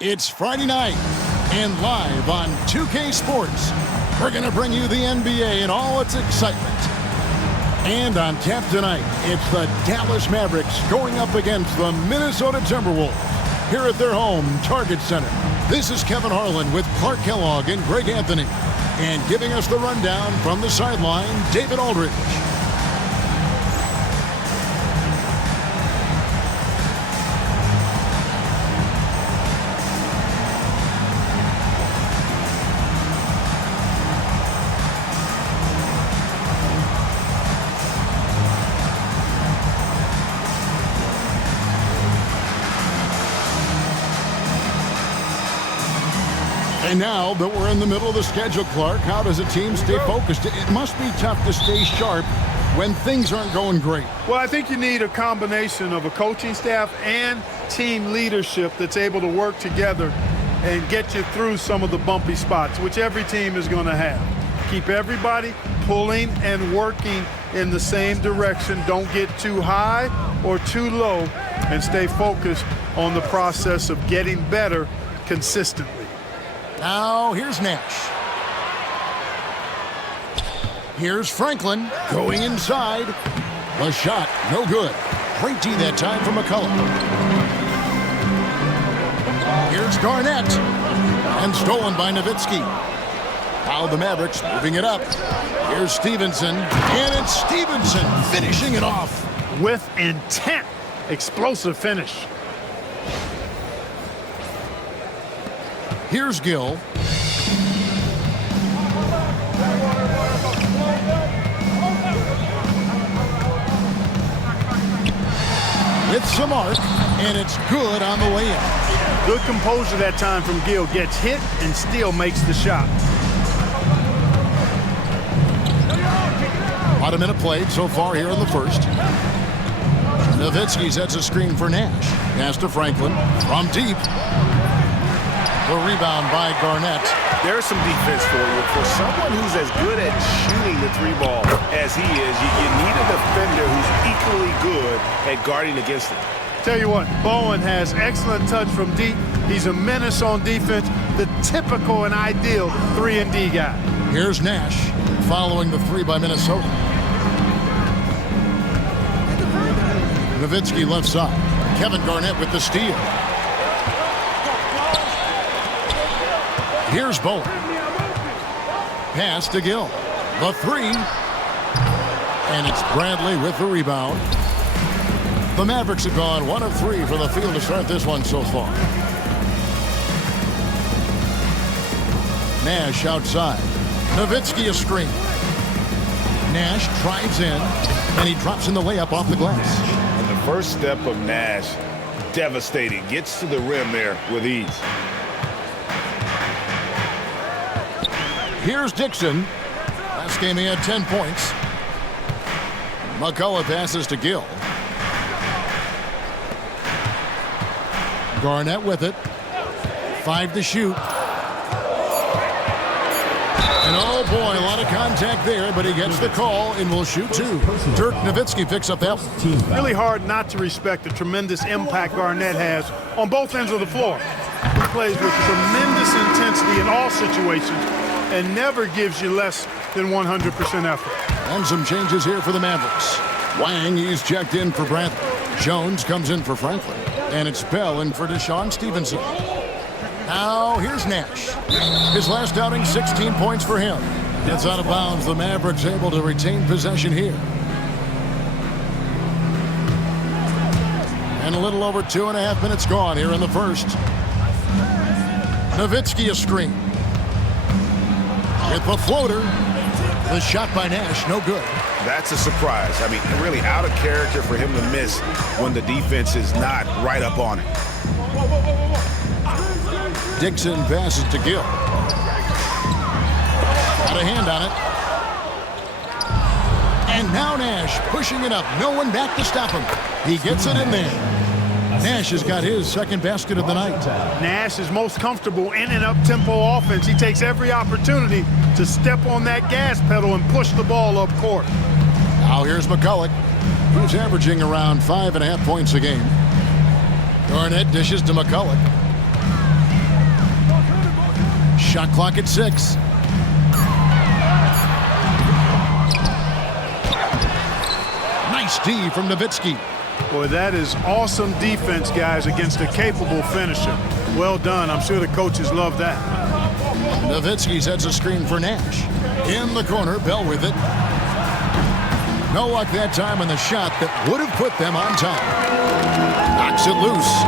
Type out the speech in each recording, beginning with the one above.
It's Friday night, and live on 2K Sports, we're going to bring you the NBA in all its excitement. And on tap tonight, it's the Dallas Mavericks going up against the Minnesota Timberwolves here at their home Target Center. This is Kevin Harlan with Clark Kellogg and Greg Anthony. And giving us the rundown from the sideline, David Aldridge. And now that we're in the middle of the schedule, Clark, how does a team stay focused? It must be tough to stay sharp when things aren't going great. Well, I think you need a combination of a coaching staff and team leadership that's able to work together and get you through some of the bumpy spots, which every team is going to have. Keep everybody pulling and working in the same direction. Don't get too high or too low, and stay focused on the process of getting better consistently. Now, here's Nash. Here's Franklin going inside. The shot, no good. Great D that time from McCullough. Here's Garnett. And stolen by Nowitzki. Now the Mavericks moving it up. Here's Stevenson. And it's Stevenson finishing it off. With intent. Explosive finish. Here's Gill. With some arc, and it's good on the way in. Good composure that time from Gill. Gets hit and still makes the shot. About a minute played so far here in the first. Nowitzki sets a screen for Nash. Pass to Franklin from deep. The rebound by Garnett. There's some defense for you. For someone who's as good at shooting the three ball as he is, you need a defender who's equally good at guarding against it. Tell you what, Bowen has excellent touch from deep. He's a menace on defense, the typical and ideal 3-and-D guy. Here's Nash following the three by Minnesota. Nowitzki left side. Kevin Garnett with the steal. Here's Bowen. Pass to Gill. The three. And it's Bradley with the rebound. The Mavericks have gone 1 of 3 from the field to start this one so far. Nash outside. Nowitzki a screen. Nash drives in, and he drops in the layup off the glass. And the first step of Nash, devastating. Gets to the rim there with ease. Here's Dixon. Last game he had 10 points. McCullough passes to Gill. Garnett with it. 5 to shoot. And oh boy, a lot of contact there, but he gets the call and will shoot 2. Dirk Nowitzki picks up that one. Really hard not to respect the tremendous impact Garnett has on both ends of the floor. He plays with tremendous intensity in all situations and never gives you less than 100% effort. And some changes here for the Mavericks. Wang, he's checked in for Bradley. Jones comes in for Franklin. And it's Bell in for Deshaun Stevenson. Now, here's Nash. His last outing, 16 points for him. Gets out of bounds. The Mavericks able to retain possession here. And a little over 2.5 minutes gone here in the first. Nowitzki a screen. With the floater. The shot by Nash, no good. That's a surprise. I mean, really out of character for him to miss when the defense is not right up on it. Dixon passes to Gill. Got a hand on it. And now Nash pushing it up. No one back to stop him. He gets it in there. Nash has got his second basket of the night. Nash is most comfortable in an up-tempo offense. He takes every opportunity to step on that gas pedal and push the ball up court. Now here's McCullough, who's averaging around 5.5 points a game. Garnett dishes to McCullough. Shot clock at 6. Nice D from Nowitzki. Boy, that is awesome defense, guys, against a capable finisher. Well done. I'm sure the coaches love that. Nowitzki sets a screen for Nash. In the corner, Bell with it. No luck that time on the shot that would have put them on top. Knocks it loose.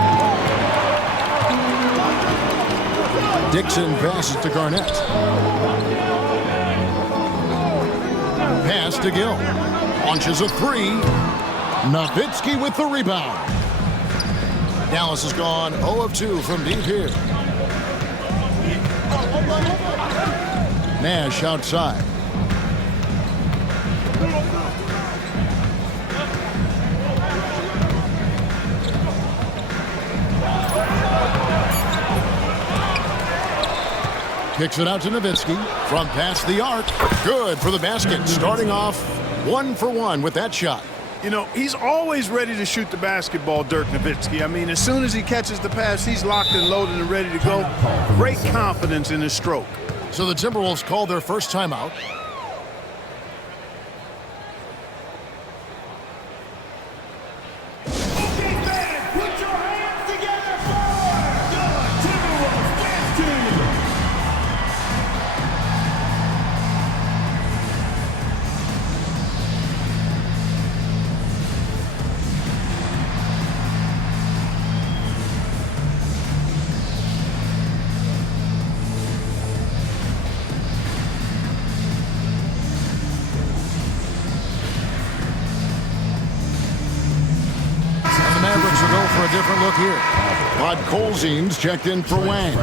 Dixon passes to Garnett. Pass to Gill. Launches a 3. Nowitzki with the rebound. Dallas has gone 0 of 2 from deep here. Nash outside. Kicks it out to Nowitzki from past the arc. Good for the basket. Starting off 1 for 1 with that shot. You know, he's always ready to shoot the basketball, Dirk Nowitzki. I mean, as soon as he catches the pass, he's locked and loaded and ready to go. Great confidence in his stroke. So the Timberwolves call their first timeout. For a different look here. Rod Colzine's checked in for Wang.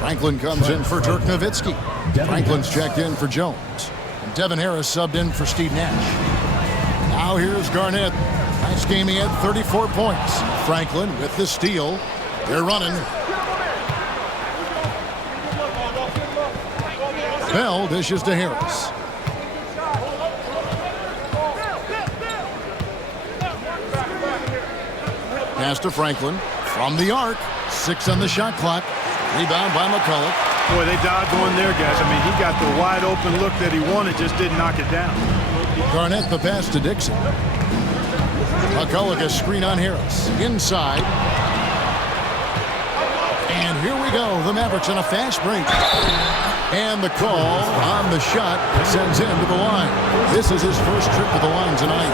Franklin comes in for Dirk Nowitzki. Franklin's checked in for Jones. And Devin Harris subbed in for Steve Nash. Now here's Garnett. Last game he had 34 points. Franklin with the steal. They're running. Bell dishes to Harris. Pass to Franklin from the arc. 6 on the shot clock. Rebound by McCullough. Boy, they dodged one there, guys. I mean, he got the wide open look that he wanted, just didn't knock it down. Garnett the pass to Dixon. McCullough a screen on Harris. Inside. And here we go. The Mavericks on a fast break. And the call on the shot sends him to the line. This is his first trip to the line tonight.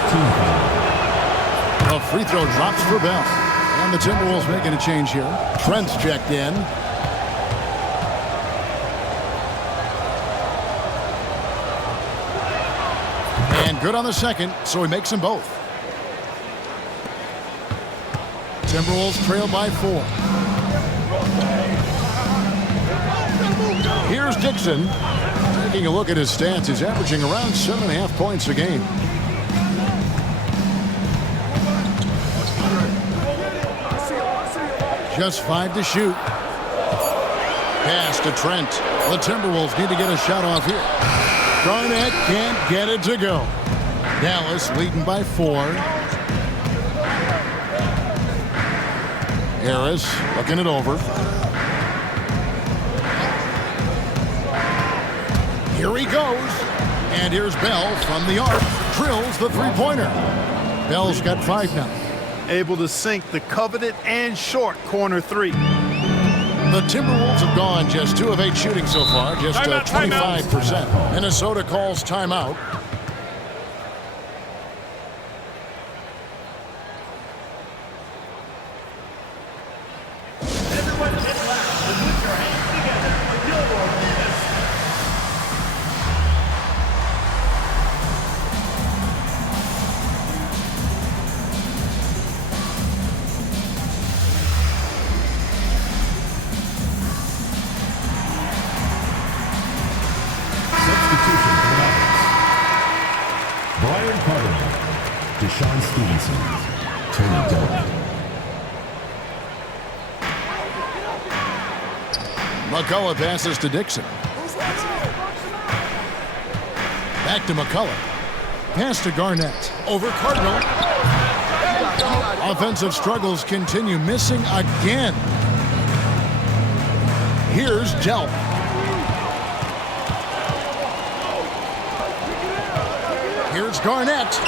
A free throw drops for Bell. And the Timberwolves making a change here. Trent's checked in. And good on the second, so he makes them both. Timberwolves trail by 4. Here's Dixon. Taking a look at his stats, he's averaging around 7.5 points a game. Just 5 to shoot. Pass to Trent. The Timberwolves need to get a shot off here. Garnett can't get it to go. Dallas leading by 4. Harris looking it over. Here he goes. And here's Bell from the arc. Drills the three-pointer. Bell's got 5 now. Able to sink the coveted and short corner 3. The Timberwolves have gone just 2 of 8 shooting so far, just 25%. Minnesota calls timeout. Everyone hit loud and put your hands together for Gilmore for this. Brian Carter, Deshaun Stevenson, Tony Delk. McCullough passes to Dixon. Back to McCullough. Pass to Garnett. Over Cardinal. Offensive struggles continue. Missing again. Here's Delk. Here's Garnett.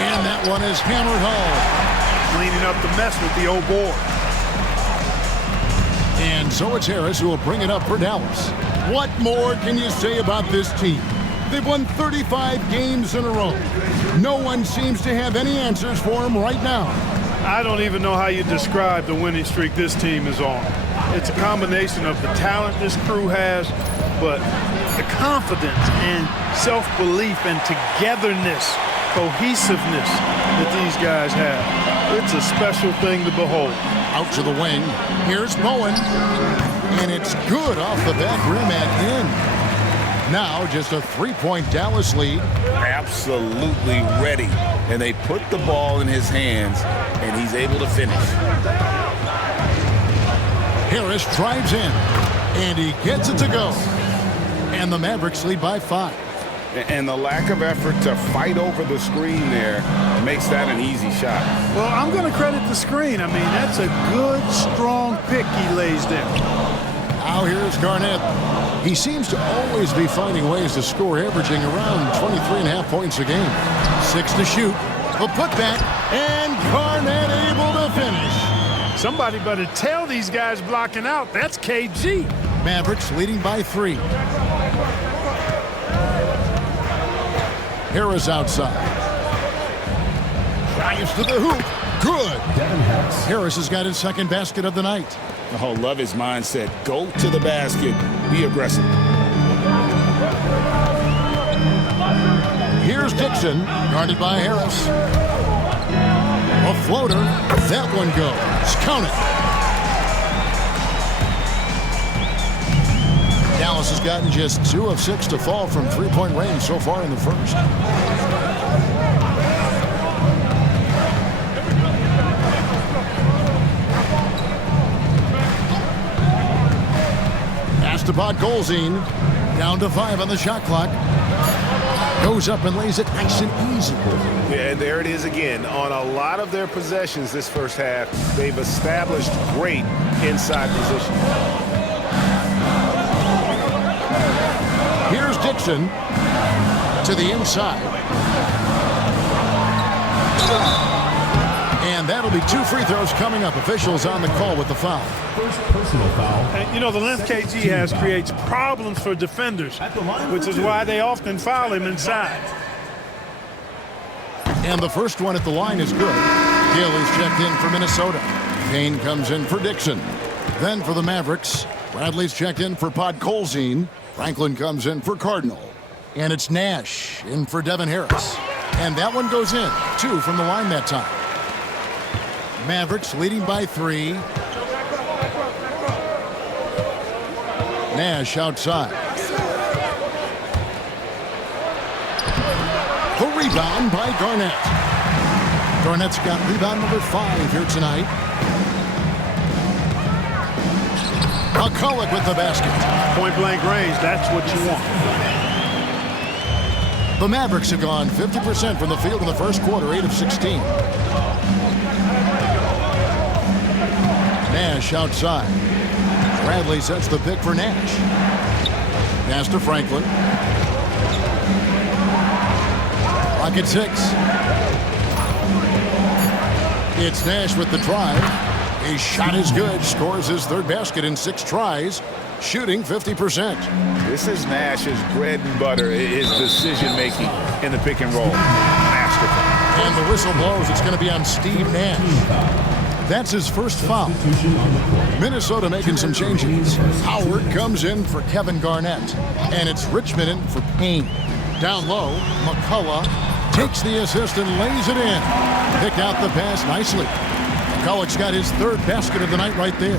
And that one is hammered home. Cleaning up the mess with the old board. And so it's Harris who will bring it up for Dallas. What more can you say about this team? They've won 35 games in a row. No one seems to have any answers for them right now. I don't even know how you describe the winning streak this team is on. It's a combination of the talent this crew has, but the confidence and self-belief and togetherness, cohesiveness that these guys have. It's a special thing to behold. Out to the wing. Here's Bowen. And it's good off the back rim and in. Now just a three-point Dallas lead. Absolutely ready. And they put the ball in his hands, and he's able to finish. Harris drives in, and he gets it to go. And the Mavericks lead by 5. And the lack of effort to fight over the screen there makes that an easy shot. Well, I'm going to credit the screen. I mean, that's a good, strong pick he lays there. Now here's Garnett. He seems to always be finding ways to score, averaging around 23.5 points a game. 6 to shoot. A putback, and Garnett able to finish. Somebody better tell these guys blocking out. That's KG. Mavericks leading by 3. Harris outside. Drives to the hoop. Good. Harris has got his second basket of the night. Oh, love his mindset. Go to the basket. Be aggressive. Here's Dixon, guarded by Harris. A floater. That one goes. Count it. Dallas has gotten just 2 of 6 to fall from three-point range so far in the first. Esteban Golzine down to 5 on the shot clock. Goes up and lays it nice and easy. Yeah, and there it is again. On a lot of their possessions this first half, they've established great inside position. Here's Dixon to the inside. And that'll be 2 free throws coming up. Officials on the call with the foul. First personal foul. And, you know, the length KG has creates problems for defenders, which is why they often foul him inside. And the first one at the line is good. Gill is checked in for Minnesota. Payne comes in for Dixon. Then for the Mavericks, Bradley's checked in for Podkolzin. Franklin comes in for Cardinal. And it's Nash in for Devin Harris. And that one goes in. 2 from the line that time. Mavericks leading by 3. Nash outside. The rebound by Garnett. Garnett's got rebound number 5 here tonight. McCulloch with the basket. Point-blank range, that's what you want. The Mavericks have gone 50% from the field in the first quarter, 8 of 16. Nash outside. Bradley sets the pick for Nash. Pass to Franklin. Clock at 6. It's Nash with the drive. His shot is good. Scores his 3rd basket in 6 tries. Shooting 50%. This is Nash's bread and butter, his decision-making in the pick and roll. Masterful. And the whistle blows. It's going to be on Steve Nash. That's his first foul. Minnesota making some changes. Howard comes in for Kevin Garnett. And it's Richmond in for Payne. Down low, McCulloch takes the assist and lays it in. Picked out the pass nicely. McCulloch's got his 3rd basket of the night right there.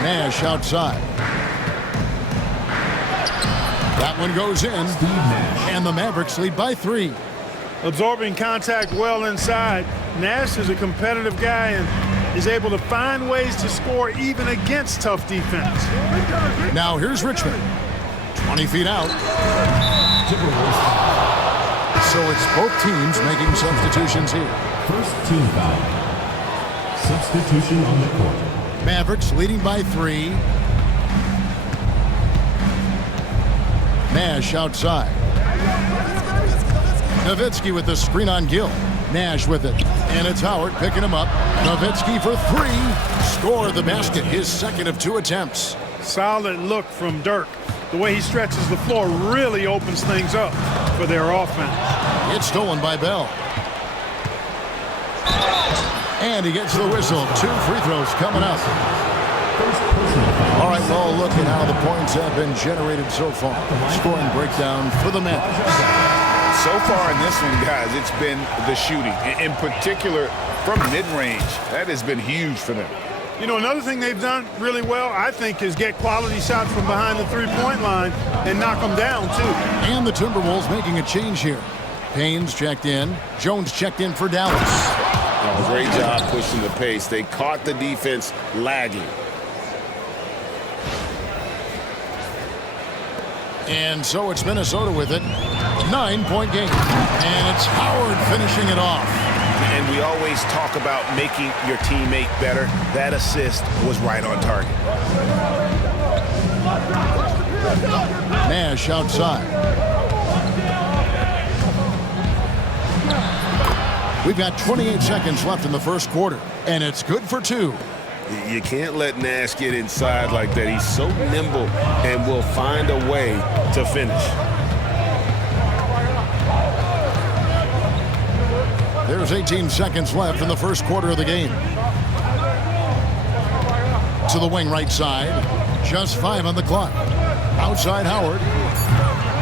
Nash outside. That one goes in. And the Mavericks lead by 3. Absorbing contact well inside. Nash is a competitive guy and is able to find ways to score even against tough defense. Now here's Richmond. 20 feet out. So it's both teams making substitutions here. First team foul. Substitution on the court. Mavericks leading by 3. Nash outside. Nowitzki with the screen on Gill. Nash with it. And it's Howard picking him up. Nowitzki for three. Score the basket. His second of 2 attempts. Solid look from Dirk. The way he stretches the floor really opens things up for their offense. It's stolen by Bell. And he gets the whistle. 2 free throws coming up. All right, well, look at how the points have been generated so far. Scoring breakdown for the Mavericks. So far in this one, guys, it's been the shooting. In particular, from mid-range. That has been huge for them. You know, another thing they've done really well, I think, is get quality shots from behind the three-point line and knock them down, too. And the Timberwolves making a change here. Payne's checked in. Jones checked in for Dallas. Oh, great job pushing the pace. They caught the defense lagging. And so it's Minnesota with it. 9-point game. And it's Howard finishing it off. And we always talk about making your teammate better. That assist was right on target. Nash outside. We've got 28 seconds left in the first quarter, and it's good for 2. You can't let Nash get inside like that. He's so nimble and will find a way to finish. There's 18 seconds left in the first quarter of the game. To the wing right side. Just 5 on the clock. Outside Howard.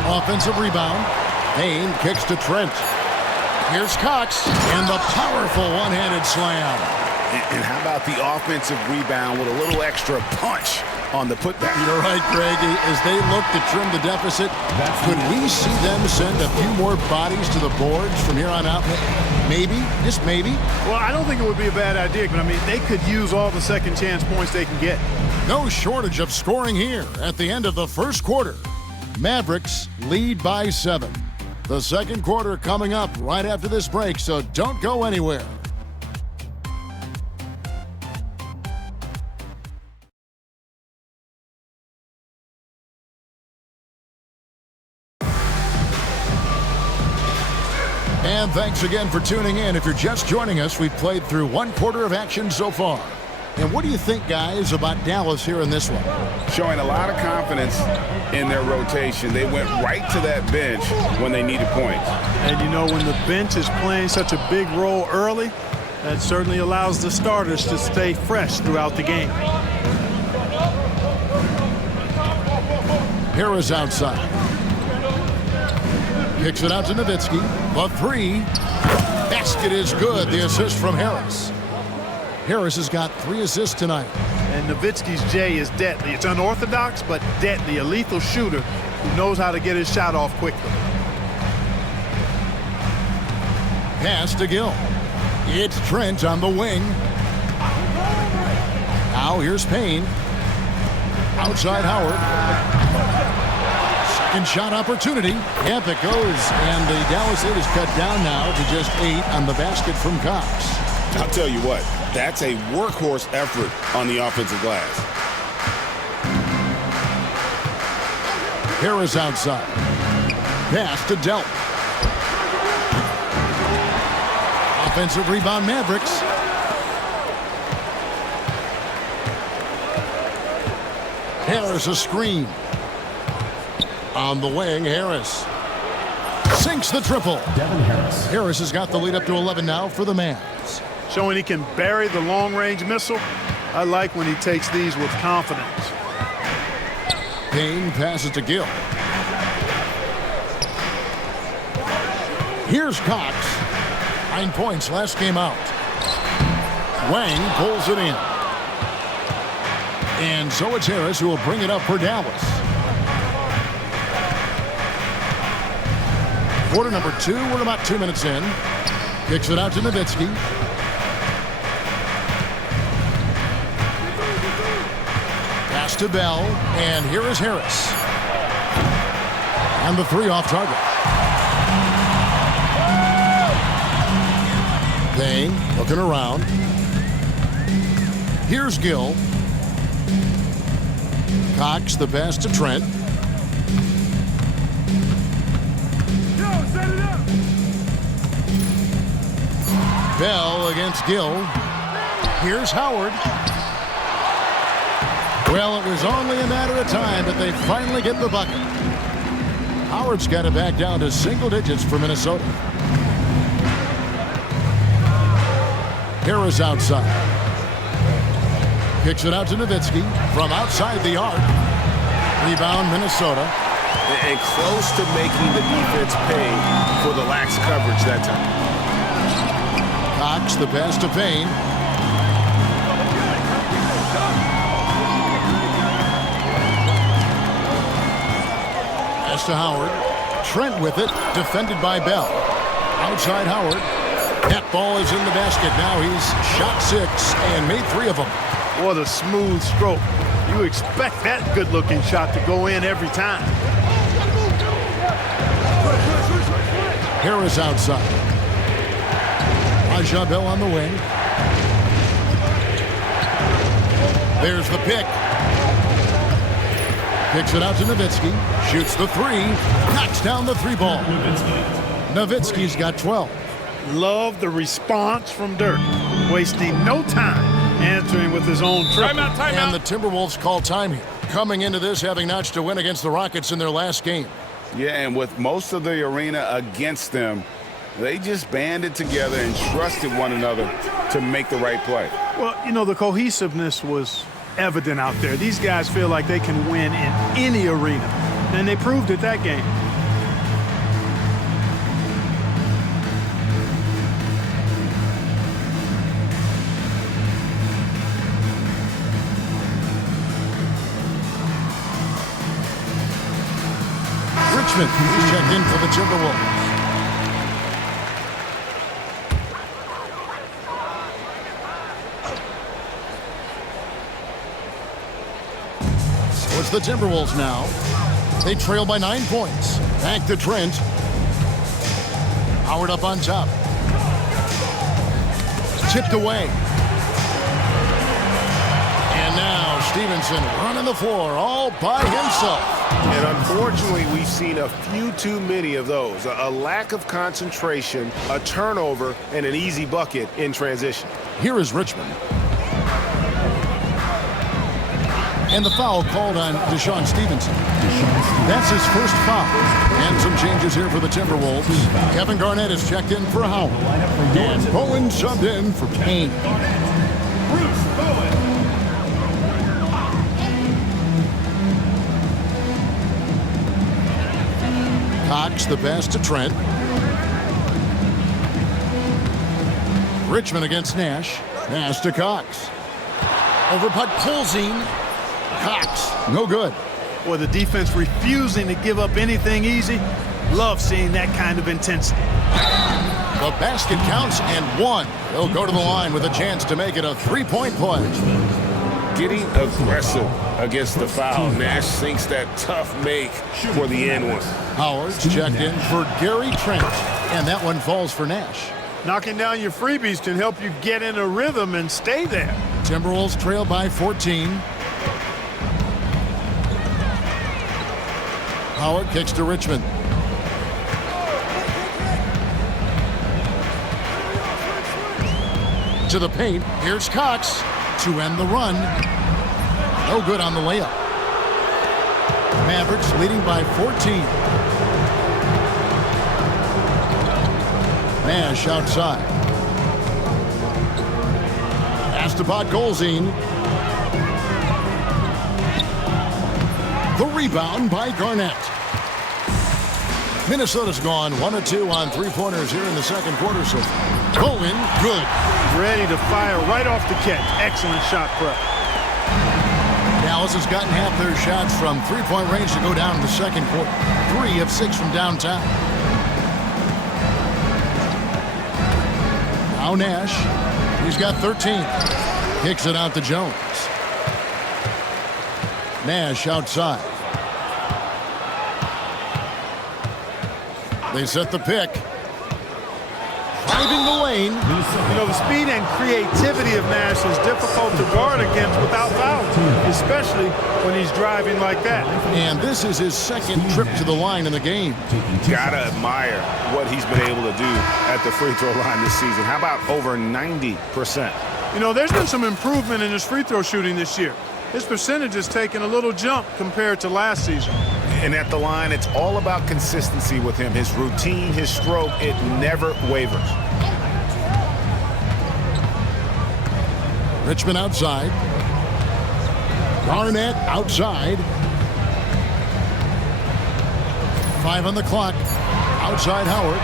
Offensive rebound. Payne kicks to Trent. Here's Cox. And the powerful one-handed slam. And how about the offensive rebound with a little extra punch on the putback? You're right, Greg. As they look to trim the deficit, could we see them send a few more bodies to the boards from here on out? Maybe, just maybe. Well, I don't think it would be a bad idea, but I mean, they could use all the second chance points they can get. No shortage of scoring here at the end of the first quarter. Mavericks lead by 7. The second quarter coming up right after this break, so don't go anywhere. And thanks again for tuning in. If you're just joining us, we've played through 1 quarter of action so far. And what do you think, guys, about Dallas here in this one? Showing a lot of confidence in their rotation. They went right to that bench when they needed points. And, you know, when the bench is playing such a big role early, that certainly allows the starters to stay fresh throughout the game. Harris outside. Kicks it out to Nowitzki. The 3. Basket is good. The assist from Harris. Harris has got 3 assists tonight. And Nowitzki's J is deadly. It's unorthodox, but deadly. A lethal shooter who knows how to get his shot off quickly. Pass to Gill. It's Trent on the wing. Now here's Payne. Outside Howard. Second shot opportunity. Yep, it goes. And the Dallas 8 is cut down now to just 8 on the basket from Cox. I'll tell you what, that's a workhorse effort on the offensive glass. Harris outside. Pass to Delp. Offensive rebound, Mavericks. Harris a screen. On the wing, Harris. Sinks the triple. Devin Harris. Harris has got the lead up to 11 now for the Mavs. Showing he can bury the long-range missile. I like when he takes these with confidence. Payne passes to Gill. Here's Cox. 9 points last game out. Wang pulls it in. And so it's Harris who will bring it up for Dallas. Quarter number 2, we're about 2 minutes in. Kicks it out to Nowitzki. Pass to Bell, and here is Harris. And the 3 off target. Payne looking around. Here's Gill. Cox the pass to Trent. Bell against Gill. Here's Howard. Well, it was only a matter of time, but they finally get the bucket. Howard's got it back down to single digits for Minnesota. Harris outside. Kicks it out to Nowitzki from outside the arc. Rebound, Minnesota. And close to making the defense pay for the lax coverage that time. Cox, the pass to Payne. Pass to Howard. Trent with it, defended by Bell. Outside Howard. That ball is in the basket. Now he's shot 6 and made 3 of them. What a smooth stroke. You expect that good-looking shot to go in every time. Harris outside. Raja Bell on the wing. There's the pick. Kicks it out to Nowitzki. Shoots the 3. Knocks down the 3 ball. Nowitzki's got 12. Love the response from Dirk. Wasting no time answering with his own triple. Timeout. And the Timberwolves call time here. Coming into this having notched a win against the Rockets in their last game. Yeah, and with most of the arena against them, they just banded together and trusted one another to make the right play. Well, you know, the cohesiveness was evident out there. These guys feel like they can win in any arena, and they proved it that game. Richmond is checked in for the Timberwolves. So it's the Timberwolves now. They trail by 9 points. Back to Trent. Howard up on top. Tipped away. And now Stevenson running the floor all by himself. And unfortunately, we've seen a few too many of those. A lack of concentration, a turnover, and an easy bucket in transition. Here is Richmond. And the foul called on Deshaun Stevenson. That's his first foul. And some changes here for the Timberwolves. Kevin Garnett is checked in for Howard. And Bowen subbed in for Payne. Bruce Bowen. Cox, the pass to Trent. Richmond against Nash. Nash to Cox. Over puck, Polzine. Cox, no good. Or the defense refusing to give up anything easy. Love seeing that kind of intensity. The basket counts and 1. He'll go to the line with a chance to make it a 3-point play. Getting aggressive against the foul. Nash sinks that tough make for the end one. Howard's checked in for Gary Trent. And that one falls for Nash. Knocking down your freebies can help you get in a rhythm and stay there. Timberwolves trail by 14. Howard kicks to Richmond. To the paint. Here's Cox to end the run. No good on the layup. Mavericks leading by 14. Nash outside. Pass to Podkolzin. The rebound by Garnett. Minnesota's gone 1 of 2 on 3-pointers here in the second quarter so far. Bowen, good. Ready to fire right off the catch. Excellent shot prep. Dallas has gotten half their shots from 3-point range to go down in the second quarter. 3 of 6 from downtown. Now Nash. He's got 13. Kicks it out to Jones. Nash outside. driving the lane. You know, the speed and creativity of Nash is difficult to guard against without fouls, especially when he's driving like that. And this is his second trip to the line in the game. Gotta admire what he's been able to do at the free throw line this season. How about over 90%? You know, there's been some improvement in his free throw shooting this year. His percentage has taken a little jump compared to last season. And at the line, it's all about consistency with him. His routine, his stroke, it never wavers. Richmond outside. Garnett outside. 5 on the clock. Outside Howard.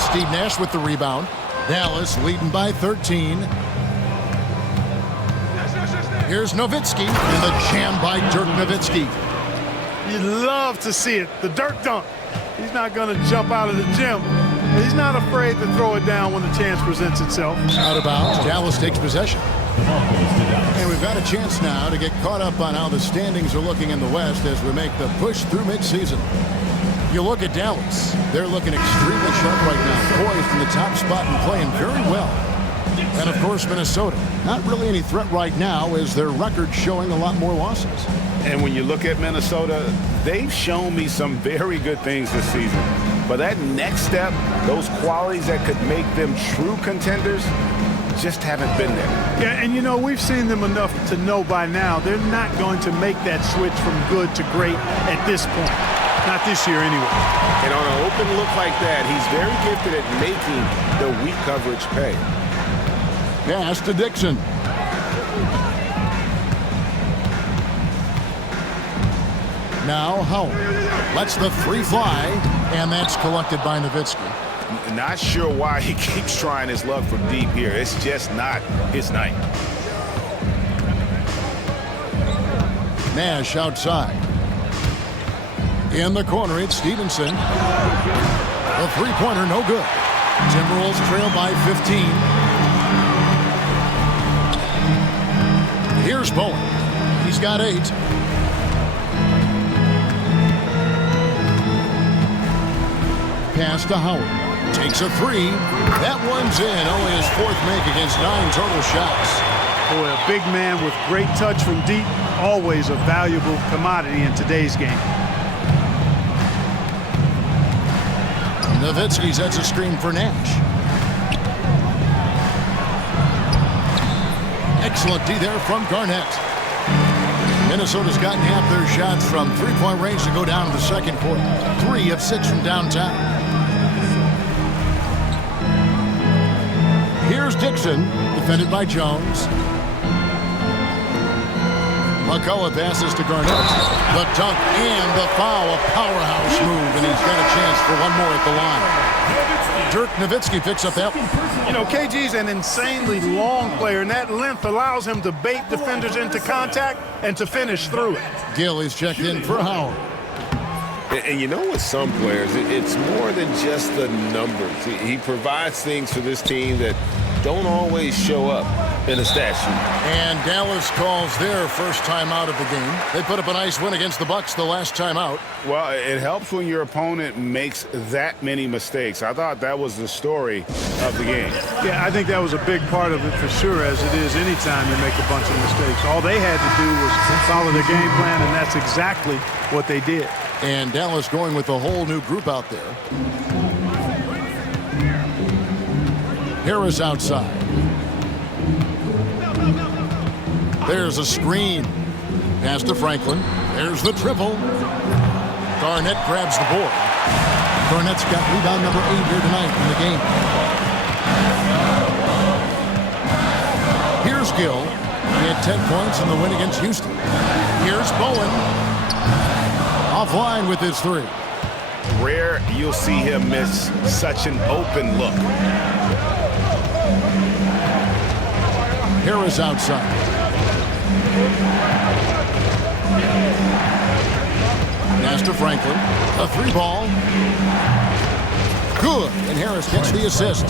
Steve Nash with the rebound. Dallas leading by 13. Here's Nowitzki and the jam by Dirk Nowitzki. You'd love to see it. The Dirk dunk. He's not going to jump out of the gym. He's not afraid to throw it down when the chance presents itself. Out of bounds. Dallas takes possession. And we've got a chance now to get caught up on how the standings are looking in the West as we make the push through midseason. You look at Dallas. They're looking extremely sharp right now. Poised in the top spot and playing very well. And, of course, Minnesota. Not really any threat right now as their record showing a lot more losses. And when you look at Minnesota, they've shown me some very good things this season. But that next step, those qualities that could make them true contenders, just haven't been there. Yeah, and you know, we've seen them enough to know by now they're not going to make that switch from good to great at this point. Not this year anyway. And on an open look like that, he's very gifted at making the weak coverage pay. Pass to Dixon. Now Howard lets the three fly, and that's collected by Nowitzki. Not sure why he keeps trying his luck for deep here. It's just not his night. Nash outside. In the corner, it's Stevenson. The three-pointer, no good. Timberwolves trail by 15. Here's Bowen. He's got 8. Pass to Howard. Takes a 3. That one's in. Only his 4th make against 9 total shots. Boy, a big man with great touch from deep. Always a valuable commodity in today's game. Nowitzki sets a screen for Nash. Excellent D there from Garnett. Minnesota's gotten half their shots from three-point range to go down to the second quarter. 3 of 6 from downtown. Here's Dixon, defended by Jones. McCullough passes to Garnett. The dunk and the foul, a powerhouse move, and he's got a chance for one more at the line. Dirk Nowitzki picks up that one. You know, KG's an insanely long player, and that length allows him to bait defenders into contact and to finish through it. Gill is checked in for Howard. And you know, with some players, it's more than just the numbers. He provides things for this team that don't always show up in a stat sheet. And Dallas calls their first time out of the game. They put up a nice win against the Bucks the last time out. Well, it helps when your opponent makes that many mistakes. I thought that was the story of the game. Yeah, I think that was a big part of it for sure, as it is anytime you make a bunch of mistakes. All they had to do was follow their game plan, and that's exactly what they did. And Dallas going with a whole new group out there. Harris outside. There's a screen. Pass to Franklin. There's the triple. Garnett grabs the board. Garnett's got rebound number 8 here tonight in the game. Here's Gill. He had 10 points in the win against Houston. Here's Bowen. Offline with his 3. Rare you'll see him miss such an open look. Harris outside. Pass to Franklin. A 3-ball. Good. And Harris gets the assist.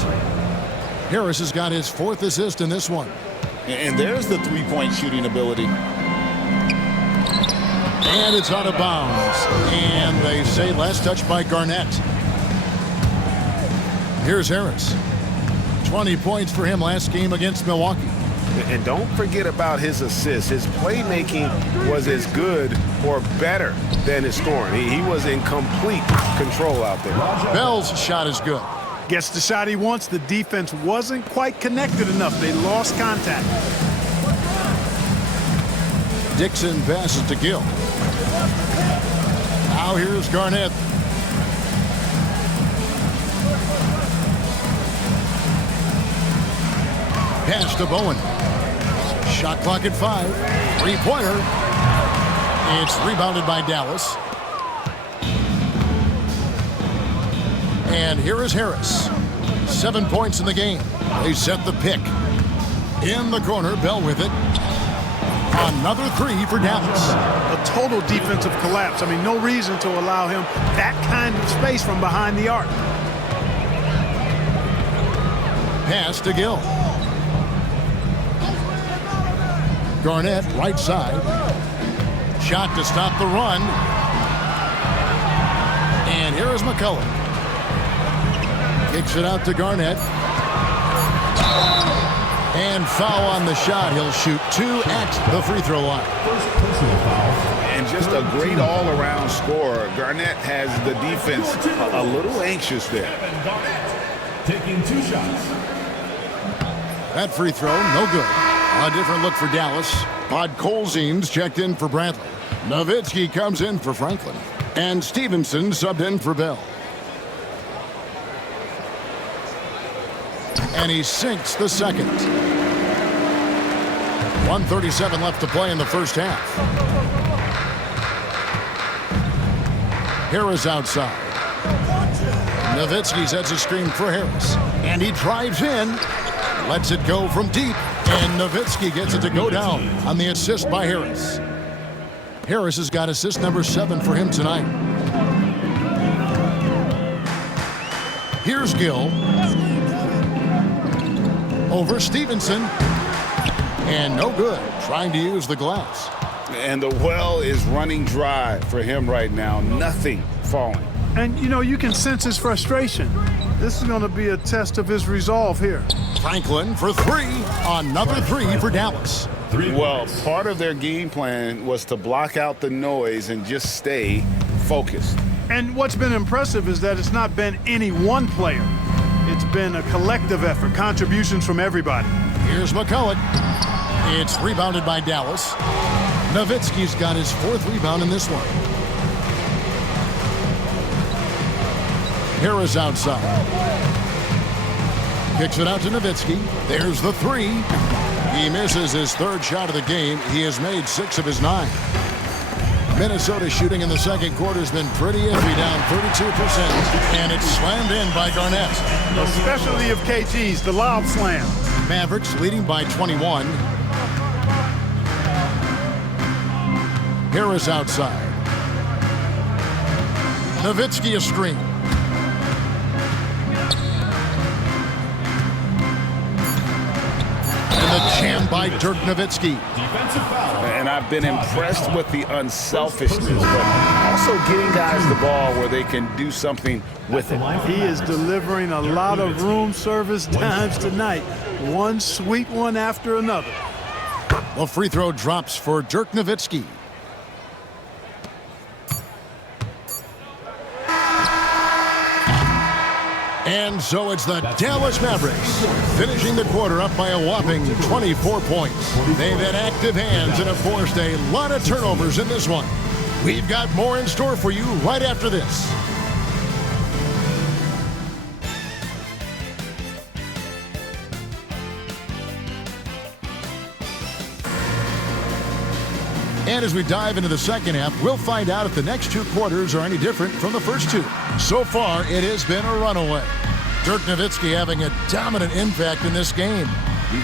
Harris has got his 4th assist in this one. And there's the three-point shooting ability. And it's out of bounds. And they say last touch by Garnett. Here's Harris. 20 points for him last game against Milwaukee. And don't forget about his assists. His playmaking was as good or better than his scoring. He was in complete control out there. Bell's shot is good. Gets the shot he wants. The defense wasn't quite connected enough. They lost contact. Dixon passes to Gill. Now here's Garnett. Pass to Bowen. Shot clock at 5. Three-pointer. It's rebounded by Dallas. And here is Harris. 7 points in the game. They set the pick. In the corner, Bell with it. Another three for Dallas. A total defensive collapse. I mean, no reason to allow him that kind of space from behind the arc. Pass to Gill. Garnett, right side. Shot to stop the run. And here is McCullough. Kicks it out to Garnett. And foul on the shot. He'll shoot 2 at the free throw line. And just a great all-around scorer. Garnett has the defense a little anxious there. Taking 2 shots. That free throw, no good. A different look for Dallas. Podkolzin's checked in for Bradley. Nowitzki comes in for Franklin. And Stevenson subbed in for Bell. And he sinks the second. 1:37 left to play in the first half. Harris outside. Nowitzki sets a screen for Harris. And he drives in. Lets it go from deep. And Nowitzki gets it to go down on the assist by Harris. Harris has got assist number 7 for him tonight. Here's Gill. Over Stevenson. And no good. Trying to use the glass. And the well is running dry for him right now. Nothing falling. And, you know, you can sense his frustration. This is going to be a test of his resolve here. Franklin for 3. Another 3 for Dallas. Well, part of their game plan was to block out the noise and just stay focused. And what's been impressive is that it's not been any one player. It's been a collective effort, contributions from everybody. Here's McCullough. It's rebounded by Dallas. Nowitzki's got his 4th rebound in this one. Harris outside. Kicks it out to Nowitzki. There's the 3. He misses his 3rd shot of the game. He has made 6 of his 9. Minnesota shooting in the second quarter has been pretty iffy, down 32%. And it's slammed in by Garnett. The specialty of KG's, the lob slam. Mavericks leading by 21. Harris outside. Nowitzki a screen. And the jam by Dirk Nowitzki. Defensive foul. And I've been impressed with the unselfishness, but also getting guys the ball where they can do something with it. He is delivering a lot of room service times tonight. One sweet one after another. The free throw drops for Dirk Nowitzki. And so it's the Dallas Mavericks finishing the quarter up by a whopping 24 points. They've had active hands and have forced a lot of turnovers in this one. We've got more in store for you right after this. And as we dive into the second half, we'll find out if the next 2 quarters are any different from the first 2. So far, it has been a runaway. Dirk Nowitzki having a dominant impact in this game.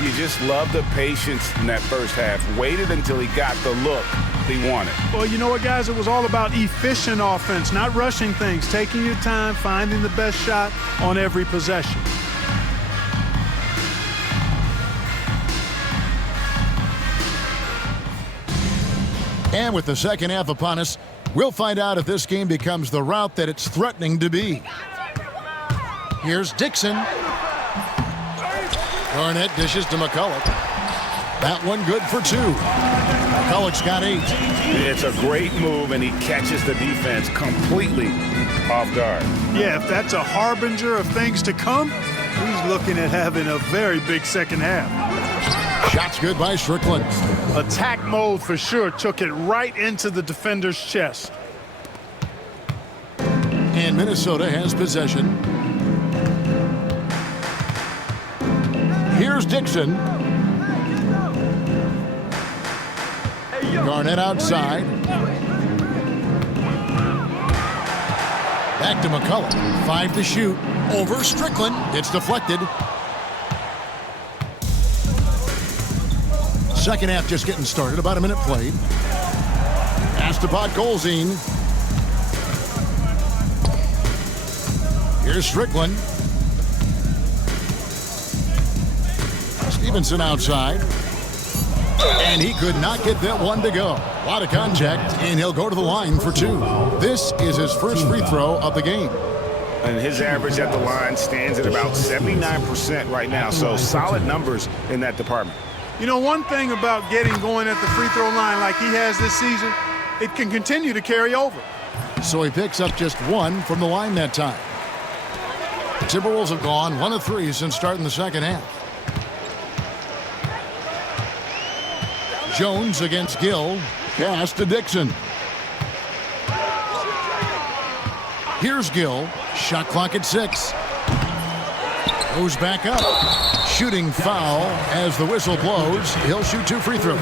You just love the patience in that first half. Waited until he got the look he wanted. Well, you know what, guys? It was all about efficient offense, not rushing things, taking your time, finding the best shot on every possession. And with the second half upon us, we'll find out if this game becomes the route that it's threatening to be. Here's Dixon. Garnett dishes to McCulloch. That one good for 2. McCulloch's got 8. It's a great move, and he catches the defense completely off guard. Yeah, if that's a harbinger of things to come, he's looking at having a very big second half. Shots good by Strickland. Attack mode for sure. Took it right into the defender's chest. And Minnesota has possession. Here's Dixon. Garnett outside. Back to McCulloch. 5 to shoot. Over Strickland. It's deflected. Second half just getting started. About a minute played. Pass to Podkolzin. Here's Strickland. Stevenson outside. And he could not get that one to go. A lot of contact, and he'll go to the line for 2. This is his first free throw of the game. And his average at the line stands at about 79% right now, so solid numbers in that department. You know, one thing about getting going at the free throw line like he has this season, it can continue to carry over. So he picks up just 1 from the line that time. The Timberwolves have gone 1 of 3 since starting the second half. Jones against Gill. Pass to Dixon. Here's Gill. Shot clock at 6. Goes back up. Shooting foul as the whistle blows. He'll shoot 2 free throws.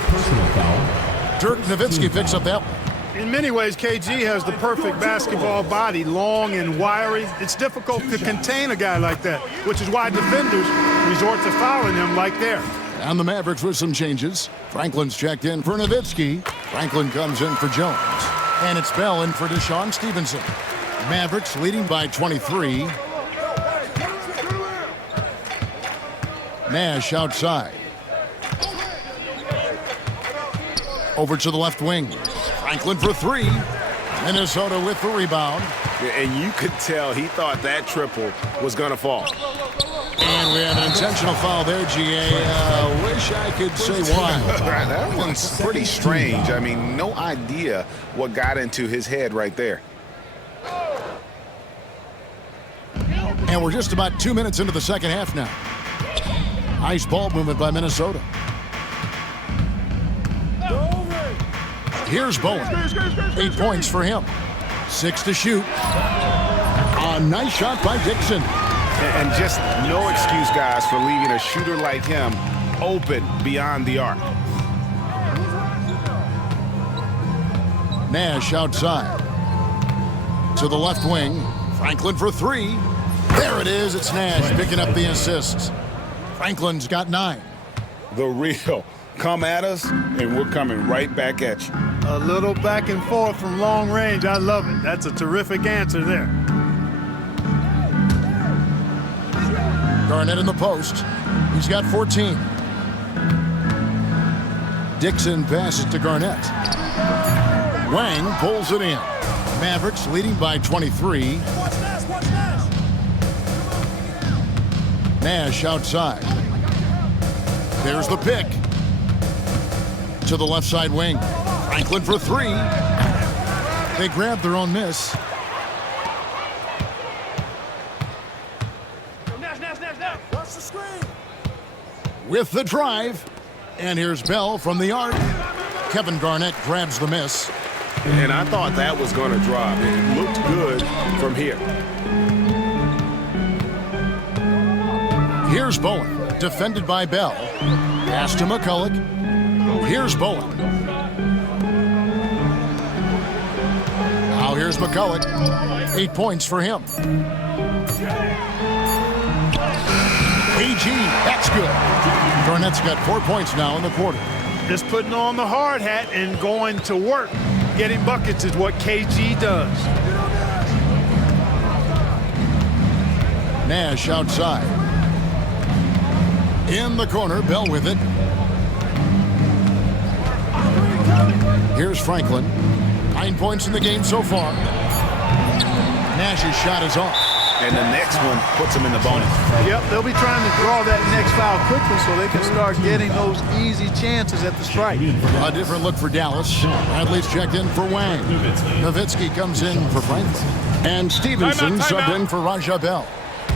Dirk Nowitzki picks up that one. In many ways, KG has the perfect basketball body, long and wiry. It's difficult to contain a guy like that, which is why defenders resort to fouling him like there. And the Mavericks with some changes. Franklin's checked in for Nowitzki. Franklin comes in for Jones. And it's Bell in for Deshaun Stevenson. Mavericks leading by 23. Nash outside. Over to the left wing. Franklin for 3. Minnesota with the rebound. And you could tell he thought that triple was going to fall. And we have an intentional foul there, GA. Wish I could say why. That one's pretty strange. I mean, no idea what got into his head right there. And we're just about 2 minutes into the second half now. Nice ball movement by Minnesota. Here's Bowen. 8 points for him. 6 to shoot. A nice shot by Dixon. And just no excuse, guys, for leaving a shooter like him open beyond the arc. Nash outside. To the left wing. Franklin for 3. There it is. It's Nash picking up the assist. Franklin's got 9. The real. Come at us, and we're coming right back at you. A little back and forth from long range. I love it. That's a terrific answer there. Garnett in the post. He's got 14. Dixon passes to Garnett. Wang pulls it in. Mavericks leading by 23. Nash outside. There's the pick. To the left side wing. Franklin for 3. They grab their own miss. With the drive. And here's Bell from the arc. Kevin Garnett grabs the miss. And I thought that was going to drop. It looked good from here. Here's Bowen, defended by Bell. Pass to McCulloch. Here's Bowen. Now here's McCulloch. 8 points for him. AG, that's good. Garnett's got 4 points now in the quarter. Just putting on the hard hat and going to work. Getting buckets is what KG does. Nash outside. In the corner, Bell with it. Here's Franklin. 9 points in the game so far. Nash's shot is off. and the next one puts them in the bonus. Yep, they'll be trying to draw that next foul quickly so they can start getting those easy chances at the strike. A different look for Dallas. Bradley's checked in for Wang. Nowitzki comes in for Franklin. And Stevenson subbed in for Raja Bell.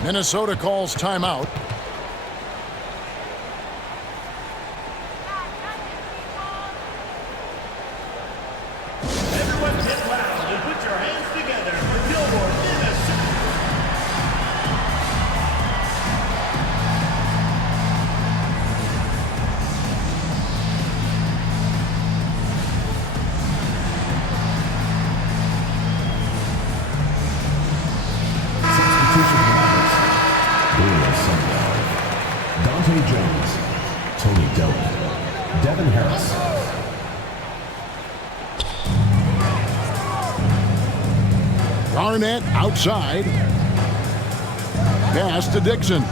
Minnesota calls timeout. Everyone get loud and put your hands together for Gilmore, Minnesota. Substitution Dante Jones, Tony Delk, Devin Harris. Garnett outside. Pass to Dixon.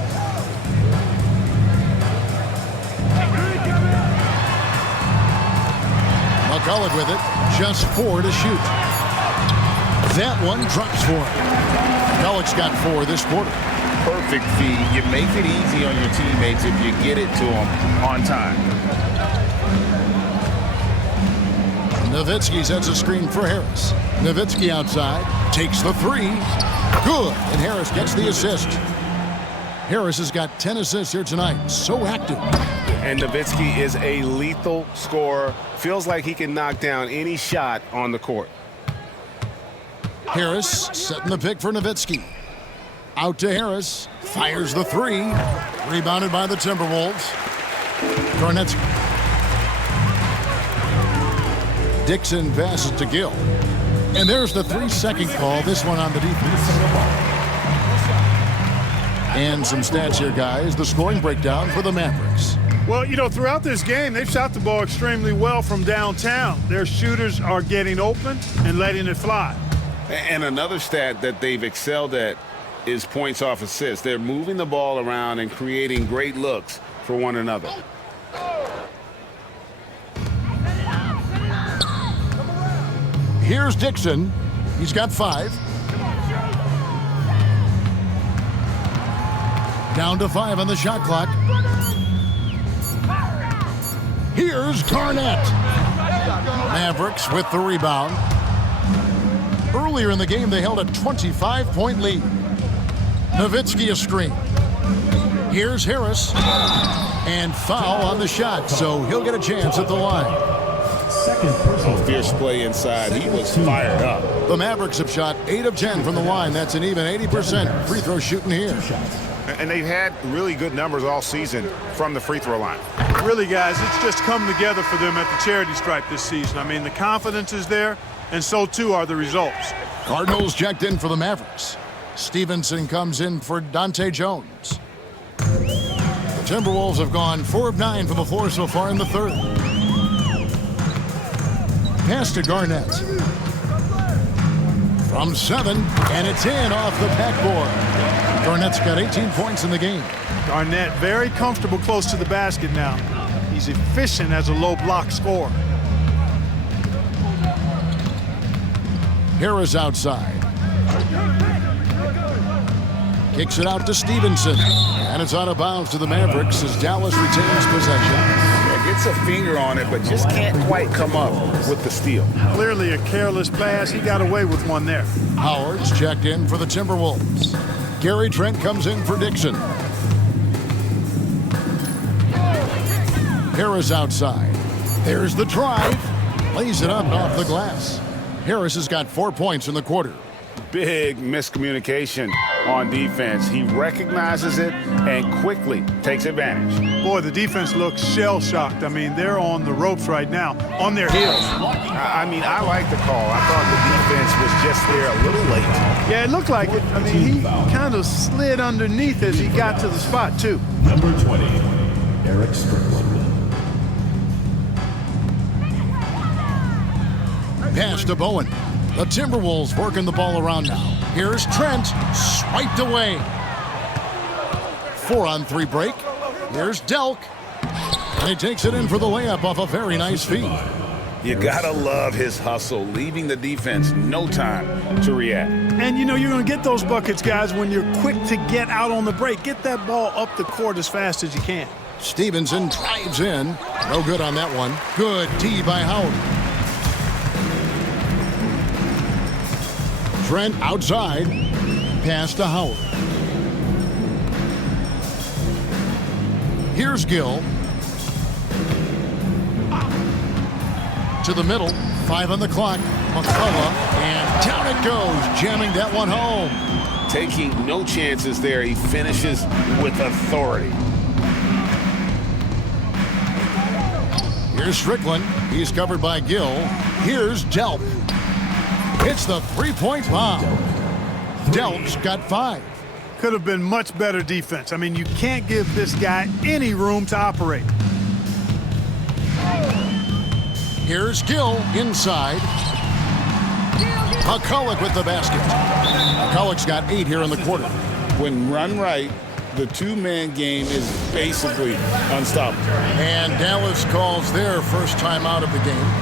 McCullough with it. Just 4 to shoot. That one drops for him. McCullough's got 4 this quarter. Perfect feed. You make it easy on your teammates if you get it to them on time. Nowitzki sets a screen for Harris. Nowitzki outside. Takes the 3. Good. And Harris gets the assist. Harris has got 10 assists here tonight. So active. And Nowitzki is a lethal scorer. Feels like he can knock down any shot on the court. Harris setting the pick for Nowitzki. Out to Harris. Fires the 3. Rebounded by the Timberwolves. Garnett's. Dixon passes to Gill. And there's the 3-second call. This one on the defense. And some stats here, guys. The scoring breakdown for the Mavericks. Well, you know, throughout this game, they've shot the ball extremely well from downtown. Their shooters are getting open and letting it fly. And another stat that they've excelled at is points off assists. They're moving the ball around and creating great looks for one another. Here's Dixon. He's got 5. Down to 5 on the shot clock. Here's Garnett. Mavericks with the rebound. Earlier in the game, they held a 25-point lead. Nowitzki a screen. Here's Harris. And foul on the shot, so he'll get a chance at the line. Second personal. Fierce play inside. He was fired up. The Mavericks have shot 8 of 10 from the line. That's an even 80% free throw shooting here. And they've had really good numbers all season from the free throw line. Really, guys, it's just come together for them at the charity stripe this season. I mean, the confidence is there, and so too are the results. Cardinals checked in for the Mavericks. Stevenson comes in for Dante Jones. The Timberwolves have gone 4 of 9 from the floor so far in the third. Pass to Garnett. From 7, and it's in off the backboard. Garnett's got 18 points in the game. Garnett very comfortable close to the basket now. He's efficient as a low block scorer. Harris outside. Kicks it out to Stevenson. And it's out of bounds to the Mavericks as Dallas retains possession. Yeah, gets a finger on it, but just can't quite come up with the steal. Clearly a careless pass. He got away with one there. Howard's checked in for the Timberwolves. Gary Trent comes in for Dixon. Harris outside. There's the drive. Lays it up off the glass. Harris has got 4 points in the quarter. Big miscommunication on defense. He recognizes it and quickly takes advantage. Boy, the defense looks shell-shocked. I mean, they're on the ropes right now, on their heels. I mean, I like the call. I thought the defense was just there a little late. Yeah, it looked like it. I mean, he kind of slid underneath as he got to the spot, too. Number 20, Eric Strickland. Pass to Bowen. The Timberwolves working the ball around now. Here's Trent, swiped away. 4-on-3 break. Here's Delk. And he takes it in for the layup off a very nice feed. You gotta love his hustle, leaving the defense no time to react. And you know you're going to get those buckets, guys, when you're quick to get out on the break. Get that ball up the court as fast as you can. Stevenson drives in. No good on that one. Good D by Howard. Trent outside. Pass to Howard. Here's Gill. To the middle. 5 on the clock. McCullough. And down it goes. Jamming that one home. Taking no chances there. He finishes with authority. Here's Strickland. He's covered by Gill. Here's Delp. It's the three-point bomb. Delp's got 5. Could have been much better defense. I mean, you can't give this guy any room to operate. Here's Gill inside. McCulloch with the basket. McCulloch's got 8 here in the quarter. When run right, the two-man game is basically unstoppable. And Dallas calls their first time out of the game.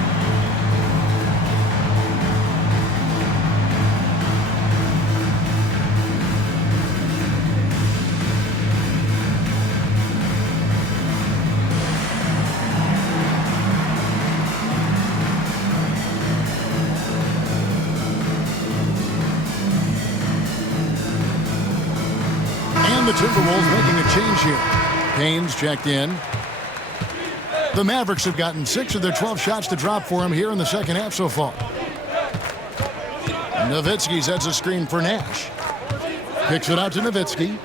The Timberwolves making a change here. Payne's checked in. The Mavericks have gotten 6 of their 12 shots to drop for him here in the second half so far. Nowitzki sets a screen for Nash. Kicks it out to Nowitzki.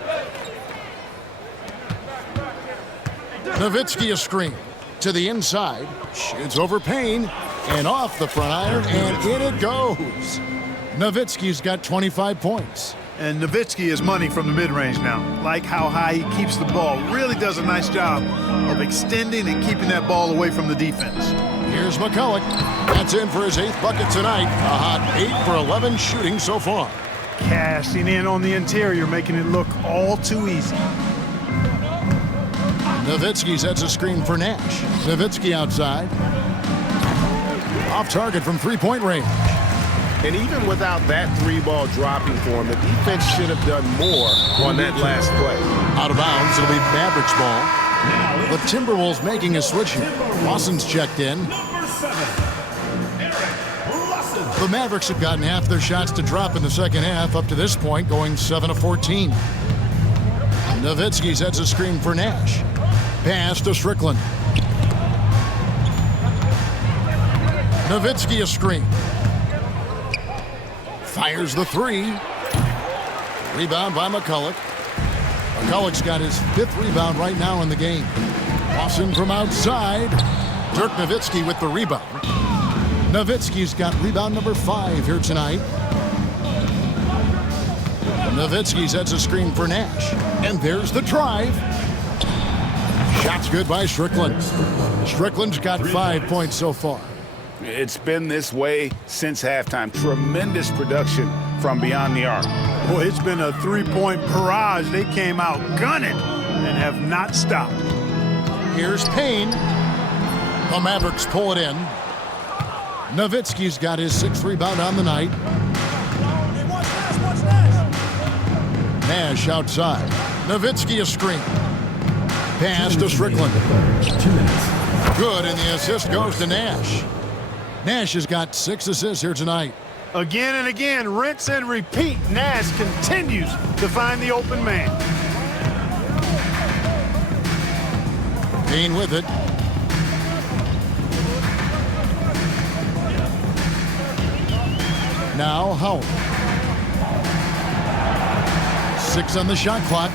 Nowitzki a screen to the inside. Shoots over Payne and off the front iron, and in it goes. Nowitzki's got 25 points. And Nowitzki is money from the mid-range now. Like how high he keeps the ball. Really does a nice job of extending and keeping that ball away from the defense. Here's McCulloch. That's in for his 8th bucket tonight. A hot 8 for 11 shooting so far. Cashing in on the interior, making it look all too easy. Nowitzki sets a screen for Nash. Nowitzki outside. Off target from three-point range. And even without that 3-ball dropping for him, the defense should have done more on that last play. Out of bounds, it'll be Mavericks ball. The Timberwolves making a switch here. Lawson's checked in. The Mavericks have gotten half their shots to drop in the second half up to this point, going 7 of 14. Nowitzki sets a screen for Nash. Pass to Strickland. Nowitzki a screen. Fires the 3. Rebound by McCulloch. McCulloch's got his 5th rebound right now in the game. Lawson from outside. Dirk Nowitzki with the rebound. Nowitzki's got rebound number 5 here tonight. Nowitzki sets a screen for Nash. And there's the drive. Shot's good by Strickland. Strickland's got 5 points so far. It's been this way since halftime. Tremendous production from beyond the arc. Boy, it's been a 3-point barrage. They came out gunning and have not stopped. Here's Payne. The Mavericks pull it in. Nowitzki's got his 6th rebound on the night. Nash outside. Nowitzki a screen. Pass to Strickland. 2 minutes. Good, and the assist goes to Nash. Nash has got 6 assists here tonight. Again and again, rinse and repeat. Nash continues to find the open man. Payne with it. Now Howard. 6 on the shot clock.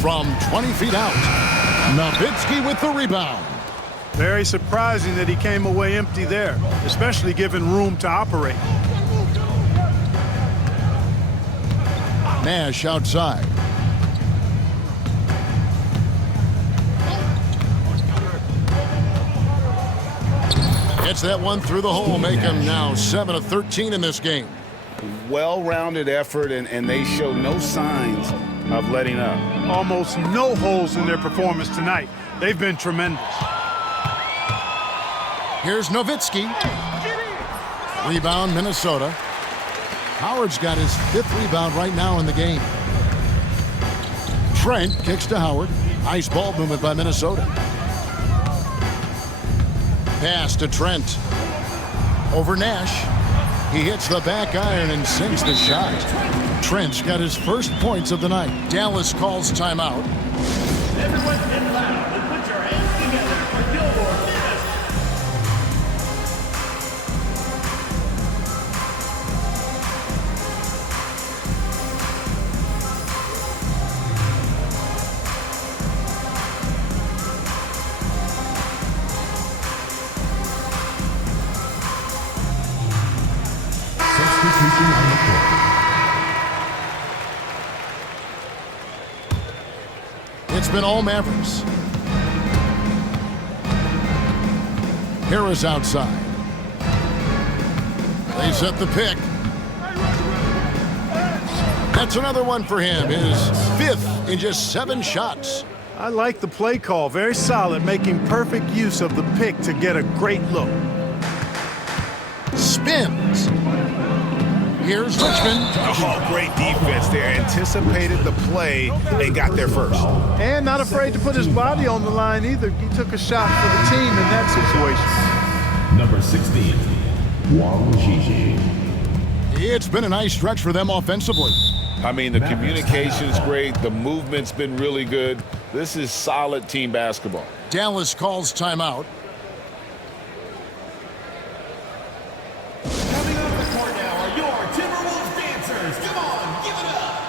From 20 feet out. Nowitzki with the rebound. Very surprising that he came away empty there, especially given room to operate. Nash outside. Gets that one through the hole, make him now 7 of 13 in this game. Well-rounded effort, and they show no signs of letting up. Almost no holes in their performance tonight. They've been tremendous. Here's Nowitzki. Rebound, Minnesota. Howard's got his 5th rebound right now in the game. Trent kicks to Howard. Nice ball movement by Minnesota. Pass to Trent. Over Nash. He hits the back iron and sinks the shot. Trent's got his first points of the night. Dallas calls timeout. Everyone get loud and put your hands together for Gilmore, Minnesota. Substitution on the court. It's been all Mavericks. Harris outside. They set the pick. That's another one for him. His 5th in just 7 shots. I like the play call. Very solid, making perfect use of the pick to get a great look. Spins. Here's Richmond. Oh, great defense there. Anticipated the play and got there first. And not afraid to put his body on the line either. He took a shot for the team in that situation. Number 16, Wang Gigi. It's been a nice stretch for them offensively. I mean, the communication's great. The movement's been really good. This is solid team basketball. Dallas calls timeout. Coming off the court now are your Timberwolves dancers. Come on, give it up.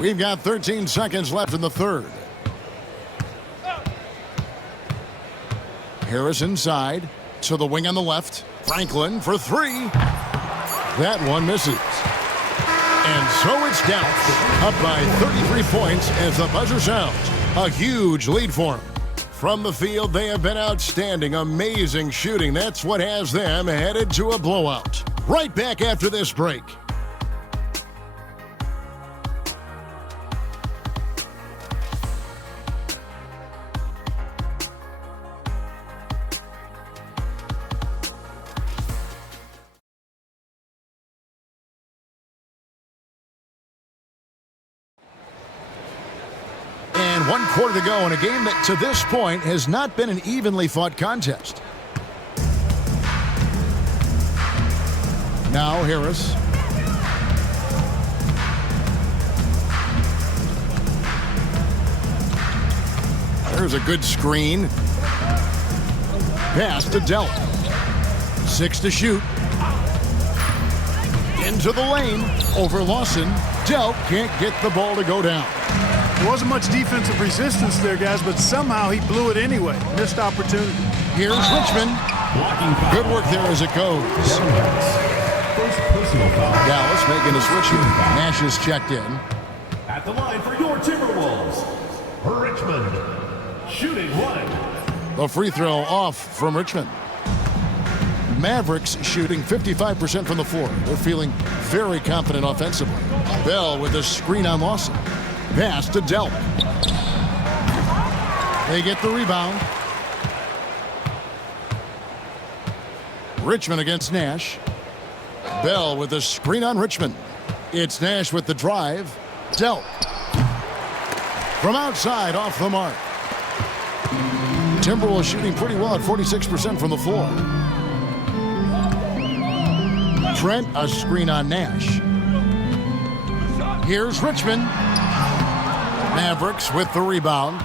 We've got 13 seconds left in the 3rd. Harris inside to the wing on the left. Franklin for 3. That one misses. And so it's Dallas up by 33 points as the buzzer sounds. A huge lead for them. From the field, they have been outstanding. Amazing shooting. That's what has them headed to a blowout. Right back after this break. And 1 quarter to go in a game that to this point has not been an evenly fought contest. Now Harris. There's a good screen. Pass to Delp. 6 to shoot. Into the lane. Over Lawson. Delp can't get the ball to go down. There wasn't much defensive resistance there, guys, but somehow he blew it anyway. Missed opportunity. Here's Richmond. Good work there as it goes. First personal foul. Dallas making a switch here. Nash is checked in. At the line for your Timberwolves, Richmond. Shooting 1. The free throw off from Richmond. Mavericks shooting 55% from the floor. They're feeling very confident offensively. Bell with a screen on Lawson. Pass to Delp. They get the rebound. Richmond against Nash. Bell with a screen on Richmond. It's Nash with the drive. Delp. From outside, off the mark. Timberwolves shooting pretty well at 46% from the floor. Trent, a screen on Nash. Here's Richmond. Mavericks with the rebound.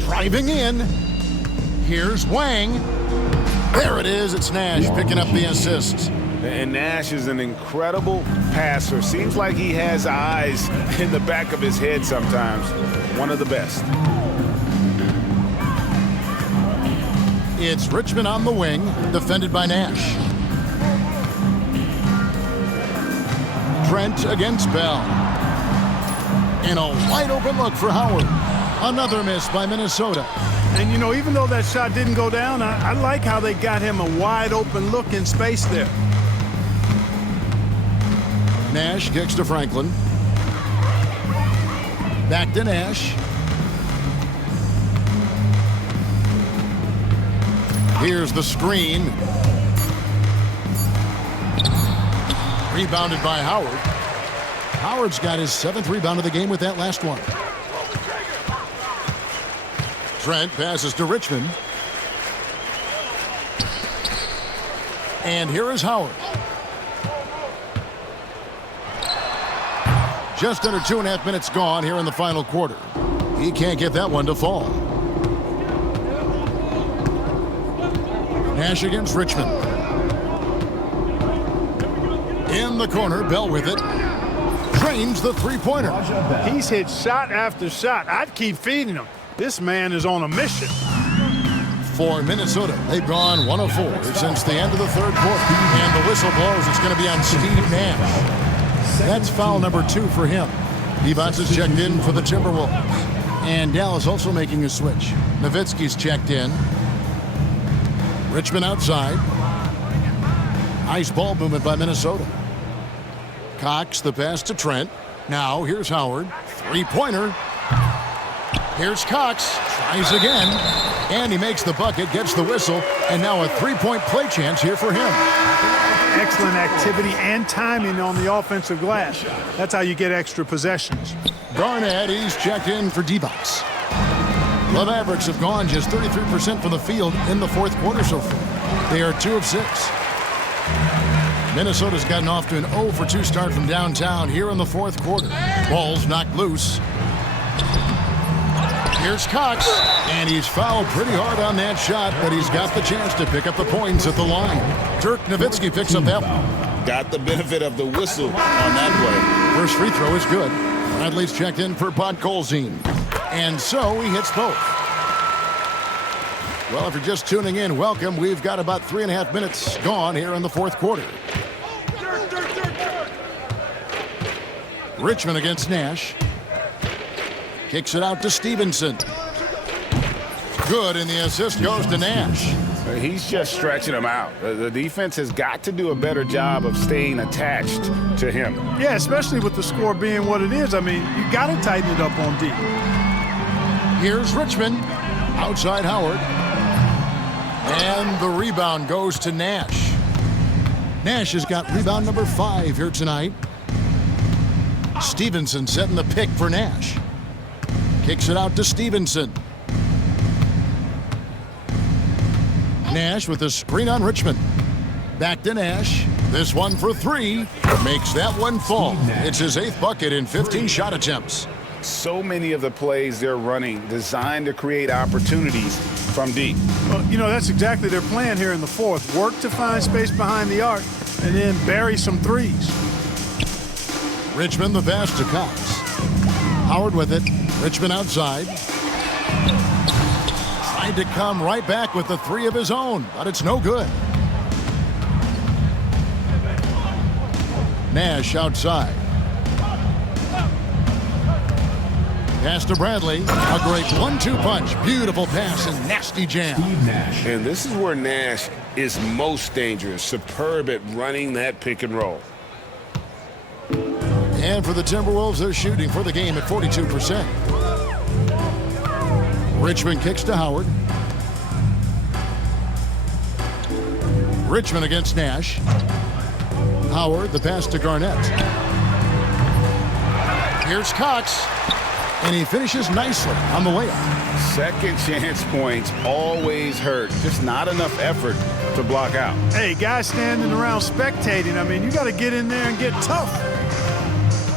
Driving in. Here's Wang. There it is. It's Nash picking up the assist. And Nash is an incredible passer. Seems like he has eyes in the back of his head sometimes. One of the best. It's Richmond on the wing, defended by Nash. Trent against Bell. And a wide open look for Howard. Another miss by Minnesota. And, you know, even though that shot didn't go down, I like how they got him a wide open look in space there. Nash kicks to Franklin. Back to Nash. Here's the screen. Rebounded by Howard. Howard's got his 7th rebound of the game with that last one. Trent passes to Richmond. And here is Howard. Just under 2.5 minutes gone here in the final quarter. He can't get that one to fall. Nash against Richmond. In the corner, Bell with it. Drains the three-pointer. He's hit shot after shot. I'd keep feeding him. This man is on a mission. For Minnesota, they've gone 1 of 4 since the end of the third quarter. And the whistle blows. It's going to be on Steve Nash. That's foul number 2 for him. Evans is checked in for the Timberwolves. And Dallas also making a switch. Nowitzki's checked in. Richmond outside. Nice ball movement by Minnesota. Cox, the pass to Trent. Now here's Howard. Three-pointer. Here's Cox. Tries again. And he makes the bucket, gets the whistle, and now a three-point play chance here for him. Excellent activity and timing on the offensive glass. That's how you get extra possessions. Garnett, he's checked in for D-Box. The Mavericks have gone just 33% from the field in the fourth quarter so far. They are 2 of 6. Minnesota's gotten off to an 0 for 2 start from downtown here in the fourth quarter. Ball's knocked loose. Here's Cox, and he's fouled pretty hard on that shot, but he's got the chance to pick up the points at the line. Dirk Nowitzki picks up that one. Got the benefit of the whistle on that play. First free throw is good. Bradley's checked in for Podkolzin. And so he hits both. Well, if you're just tuning in, welcome. We've got about 3.5 minutes gone here in the fourth quarter. Richmond against Nash. Kicks it out to Stevenson. Good, and the assist goes to Nash. He's just stretching him out. The defense has got to do a better job of staying attached to him. Yeah, especially with the score being what it is. I mean, you got to tighten it up on D. Here's Richmond. Outside Howard. And the rebound goes to Nash. Nash has got rebound number 5 here tonight. Stevenson setting the pick for Nash. Kicks it out to Stevenson. Nash with a screen on Richmond. Back to Nash. This one for 3. Makes that one fall. It's his 8th bucket in 15 shot attempts. So many of the plays they're running designed to create opportunities from deep. Well, you know, that's exactly their plan here in the fourth. Work to find space behind the arc and then bury some threes. Richmond the pass to Cox. Howard with it. Richmond outside. Tried to come right back with the 3 of his own, but it's no good. Nash outside. Pass to Bradley. A great 1-2 punch. Beautiful pass and nasty jam. And this is where Nash is most dangerous. Superb at running that pick and roll. And for the Timberwolves, they're shooting for the game at 42%. Richmond kicks to Howard. Richmond against Nash. Howard, the pass to Garnett. Here's Cox. And he finishes nicely on the layup. Second chance points always hurt. Just not enough effort to block out. Hey, guys standing around spectating, I mean, you got to get in there and get tough.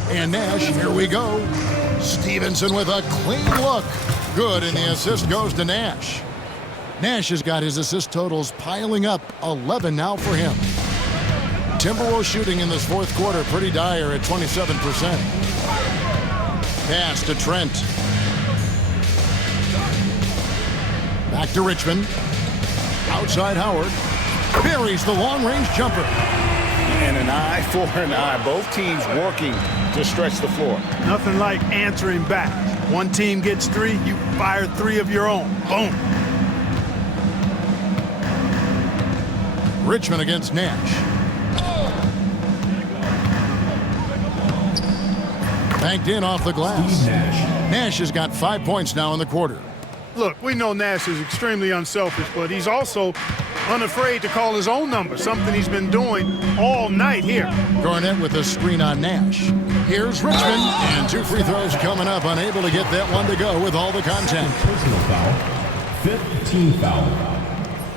And Nash, here we go. Stevenson with a clean look. Good, and the assist goes to Nash. Nash has got his assist totals piling up, 11 now for him. Timberwolves shooting in this fourth quarter pretty dire at 27%. Pass to Trent. Back to Richmond. Outside Howard. Buries the long-range jumper. And an eye for an eye. Both teams working to stretch the floor. Nothing like answering back. One team gets 3, you fire 3 of your own. Boom. Richmond against Nash. Banked in off the glass. Nash has got 5 points now in the quarter. Look, we know Nash is extremely unselfish, but he's also unafraid to call his own number, something he's been doing all night here. Garnett with a screen on Nash. Here's Richmond, and 2 free throws coming up, unable to get that one to go with all the contact. Personal foul. 5th team foul.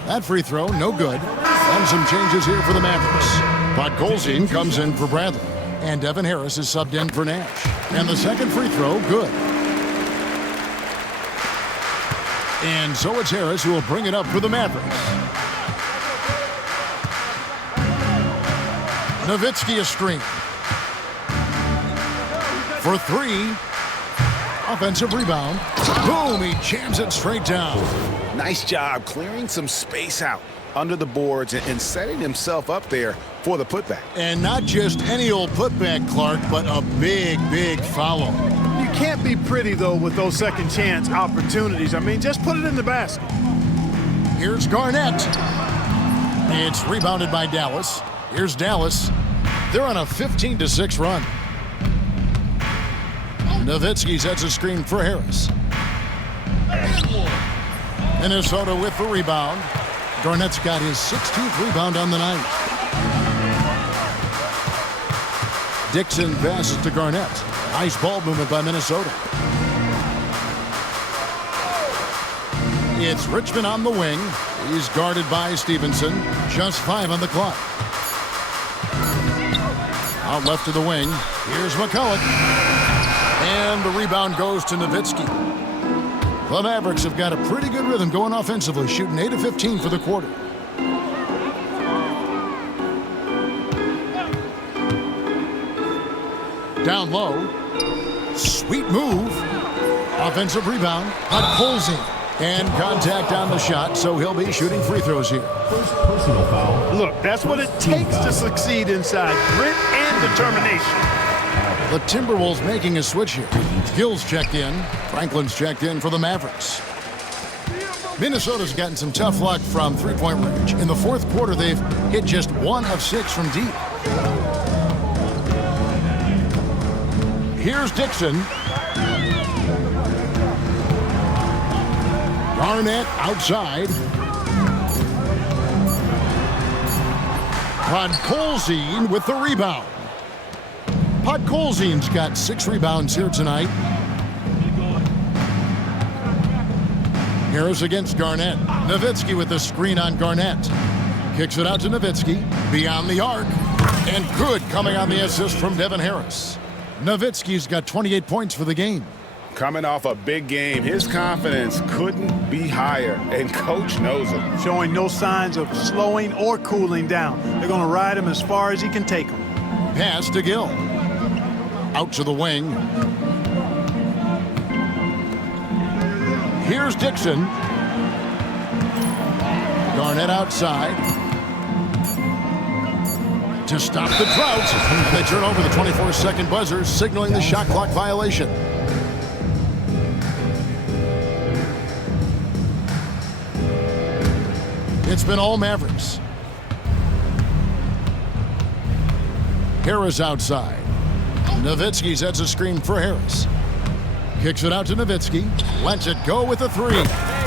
That free throw, no good. And some changes here for the Mavericks. Podkolzin comes in for Bradley, and Devin Harris is subbed in for Nash. And the second free throw, good. And so it's Harris who will bring it up for the Mavericks. Nowitzki a screen. For 3. Offensive rebound. Boom, he jams it straight down. Nice job clearing some space out under the boards and setting himself up there for the putback. And not just any old putback, Clark, but a big, big follow. You can't be pretty, though, with those second chance opportunities. I mean, just put it in the basket. Here's Garnett. It's rebounded by Dallas. Here's Dallas. They're on a 15-6 run. Nowitzki sets a screen for Harris. Minnesota with the rebound. Garnett's got his 16th rebound on the night. Dixon passes to Garnett. Nice ball movement by Minnesota. It's Richmond on the wing. He's guarded by Stevenson. Just 5 on the clock. Out left to the wing. Here's McCulloch. And the rebound goes to Nowitzki. The Mavericks have got a pretty good rhythm going offensively, shooting 8 of 15 for the quarter. Down low. Sweet move. Offensive rebound. Podkolzin. And contact on the shot, so he'll be shooting free throws here. First personal foul. Look, that's what it takes to succeed inside. Grit and determination. The Timberwolves making a switch here. Gill's checked in. Franklin's checked in for the Mavericks. Minnesota's gotten some tough luck from three-point range. In the fourth quarter, they've hit just 1 of 6 from deep. Here's Dixon. Garnett outside. Podkolzin with the rebound. Podkolzin's got 6 rebounds here tonight. Harris against Garnett. Nowitzki with the screen on Garnett. Kicks it out to Nowitzki. Beyond the arc. And good coming on the assist from Devin Harris. Nowitzki's got 28 points for the game. Coming off a big game, his confidence couldn't be higher, and Coach knows it. Showing no signs of slowing or cooling down. They're going to ride him as far as he can take him. Pass to Gill. Out to the wing. Here's Dixon. Garnett outside. To stop the drought. And they turn over the 24-second buzzer, signaling the shot clock violation. It's been all Mavericks. Harris outside. Nowitzki sets a screen for Harris. Kicks it out to Nowitzki. Lets it go with a 3.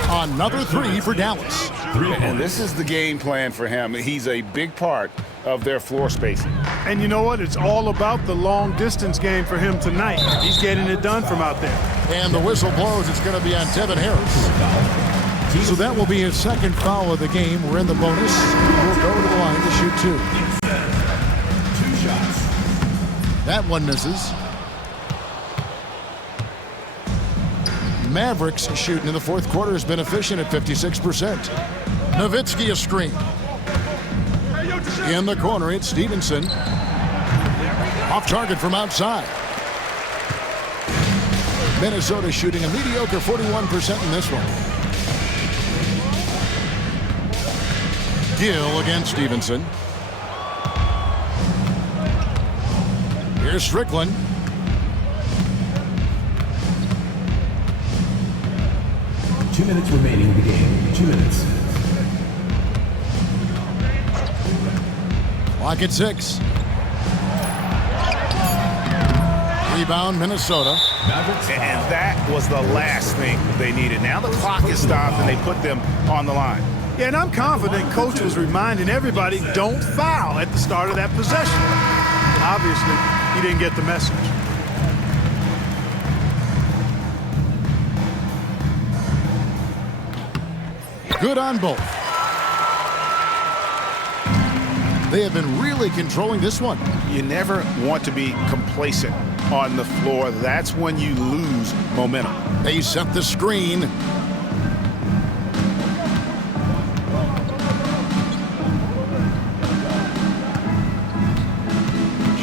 Another 3 for Dallas. And this is the game plan for him. He's a big part of their floor spacing. And you know what? It's all about the long distance game for him tonight. He's getting it done from out there. And the whistle blows. It's going to be on Devin Harris. So that will be his second foul of the game. We're in the bonus. We'll go to the line to shoot 2. 2 shots. That one misses. Mavericks shooting in the fourth quarter has been efficient at 56%. Nowitzki a screen. In the corner, it's Stevenson. Off target from outside. Minnesota shooting a mediocre 41% in this one. Gill against Stevenson. Here's Strickland. Two minutes remaining in the game. 2 minutes. Clock at 6. Rebound, Minnesota. And that was the last thing they needed. Now the clock is stopped and they put them on the line. Yeah, and I'm confident Coach was reminding everybody, don't foul at the start of that possession. Obviously, he didn't get the message. Good on both. They have been really controlling this one. You never want to be complacent on the floor. That's when you lose momentum. They set the screen.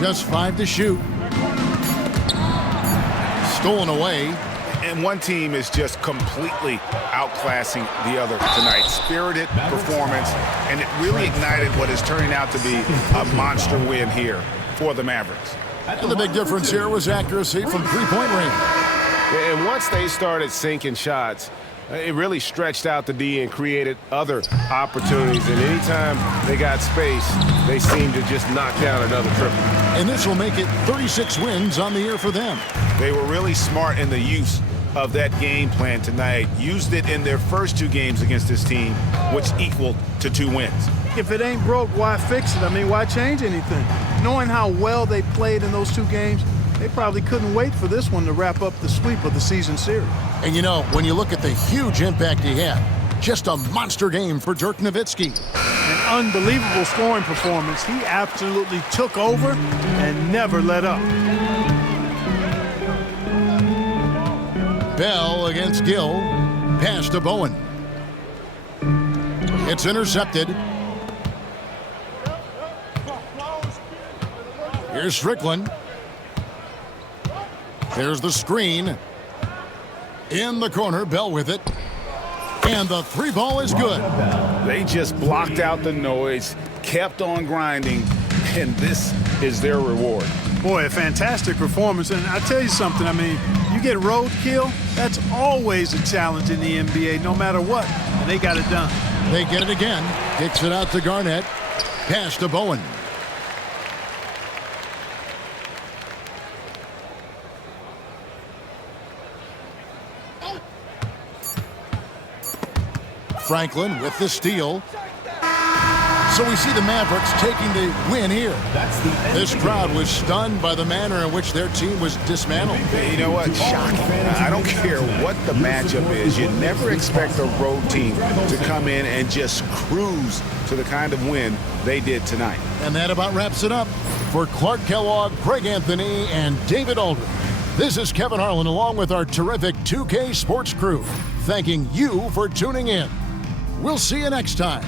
Just 5 to shoot. Stolen away. And one team is just completely outclassing the other tonight. Spirited performance, and it really ignited what is turning out to be a monster win here for the Mavericks. And the big difference here was accuracy from three-point range. And once they started sinking shots, it really stretched out the D and created other opportunities. And anytime they got space, they seemed to just knock down another triple. And this will make it 36 wins on the year for them. They were really smart in the use of that game plan tonight. Used it in their first 2 games against this team, which equaled to 2 wins. If it ain't broke, why fix it? I mean, why change anything? Knowing how well they played in those 2 games, they probably couldn't wait for this one to wrap up the sweep of the season series. And you know, when you look at the huge impact he had, just a monster game for Dirk Nowitzki. An unbelievable scoring performance. He absolutely took over and never let up. Bell against Gill. Pass to Bowen. It's intercepted. Here's Strickland. There's the screen. In the corner, Bell with it. And the 3-ball is good. They just blocked out the noise, kept on grinding, and this is their reward. Boy, a fantastic performance. And I tell you something, I mean, you get roadkill, that's always a challenge in the NBA, no matter what. And they got it done. They get it again. Kicks it out to Garnett. Pass to Bowen. Franklin with the steal. So we see the Mavericks taking the win here. This crowd was stunned by the manner in which their team was dismantled. You know what? Shocking. I don't care what the matchup is. You never expect a road team to come in and just cruise to the kind of win they did tonight. And that about wraps it up. For Clark Kellogg, Greg Anthony, and David Aldridge, this is Kevin Harlan along with our terrific 2K Sports crew, thanking you for tuning in. We'll see you next time.